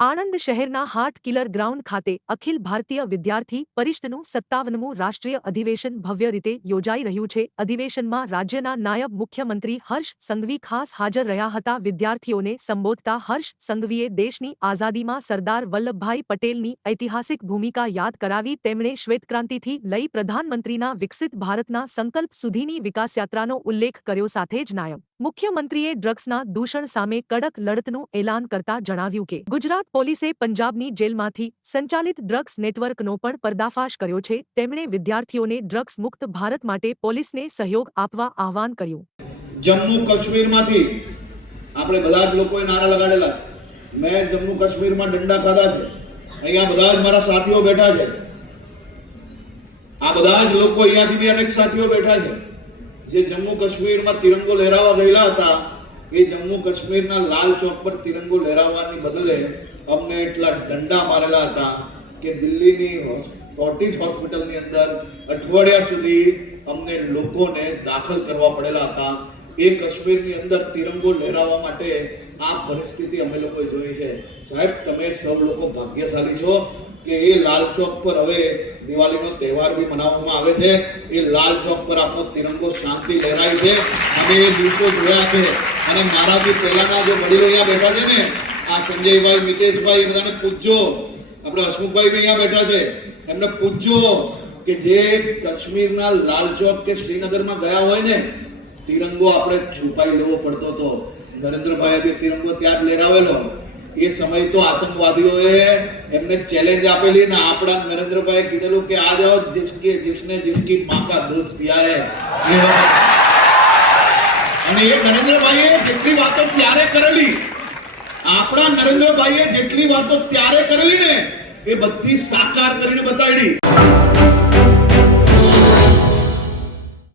આણંદ શહેરના heart killer ground ખાતે અખિલ ભારતીય વિદ્યાર્થી પરિષદનું સત્તાવનમું રાષ્ટ્રીય અધિવેશન ભવ્ય રીતે યોજાઈ રહ્યું છે. અધિવેશનમાં રાજ્યના નાયબ મુખ્યમંત્રી હર્ષ સંઘવી ખાસ હાજર રહ્યા હતા. વિદ્યાર્થીઓને સંબોધતા હર્ષ સંઘવીએ દેશની આઝાદીમાં સરદાર વલ્લભભાઈ પટેલની ઐતિહાસિક ભૂમિકા યાદ કરાવી. તેમણે શ્વેતક્રાંતિથી લઈ પ્રધાનમંત્રીના વિકસિત ભારતના સંકલ્પ સુધીની વિકાસયાત્રાનો ઉલ્લેખ કર્યો સાથે જ નાયબ મુખ્યમંત્રીએ ડ્રગ્સના દૂષણ સામે કડક લડતનું એલાન કરતા જણાવ્યું કે, ગુજરાત પોલીસે પંજાબની જેલમાંથી સંચાલિત ડ્રગ્સ નેટવર્કનો પણ પર્દાફાશ કર્યો છે. તેમણે વિદ્યાર્થીઓને ડ્રગ્સ મુક્ત ભારત માટે પોલીસને સહયોગ આપવા આહવાન કર્યું. જમ્મુ કાશ્મીરમાંથી આપણે બધા જ લોકોએ નારા લગાડેલા છે. મેં જમ્મુ કાશ્મીરમાં દંડા ખાધા છે. અહીંયા બધા જ મારા સાથીઓ બેઠા છે. આ બધા જ લોકો અહીંયાથી બી અનેક સાથીઓ બેઠા છે. જે જમ્મુ કાશ્મીરમાં તિરંગો લહેરાવા ગયેલા હતા, એ જમ્મુ કાશ્મીરના લાલ ચોક પર તિરંગો લહેરાવવાની બદલે અમને એટલા દંડા મારેલા હતા કે દિલ્હીની ફોર્ટિસ હોસ્પિટલની અંદર અઠવાડિયા સુધી અમને લોકોને દાખલ કરવા પડેલા હતા. એ કાશ્મીરની અંદર તિરંગો લહેરાવવા માટે આ પરિસ્થિતિ અમે લોકોએ જોઈ છે. સાહેબ, તમે સૌ લોકો ભાગ્યશાળી છો કે એ લાલ ચોક પર હવે દિવાળીનો તહેવાર બી મનાવવામાં આવે છે. એ લાલ ચોક પર આપણો તિરંગો શાંતિ લહેરાય છે. અને એ દિવસો જોયા છે. અને મારાથી પહેલાના જે વડીલો અહીંયા બેઠા છે ને આ સંજયભાઈ, મિતેશભાઈ બધાને પૂછજો આપણે હસમુખભાઈ અહીંયા બેઠા છે. એમને પૂછજો કે જે કાશ્મીરના લાલ કે શ્રીનગરમાં ગયા હોય ને, તિરંગો આપણે છુપાઈ લેવો પડતો હતો. નરેન્દ્રભાઈએ બી તિરંગો ત્યાં જ લહેરાવેલો. એ સમય તો આતંકવાદીઓએ એમને ચેલેન્જ આપેલી ને આપણા નરેન્દ્રભાઈએ કીધેલું કે આ જાઓ જિસકે, જિસને જિસકી માँ દૂધ પિયા અને એ નરેન્દ્રભાઈએ જેટલી વાતો ત્યારે કરેલી આપણા નરેન્દ્રભાઈએ જેટલી વાતો ત્યારે કરેલી ને એ બધી સાકાર કરીને બતાડી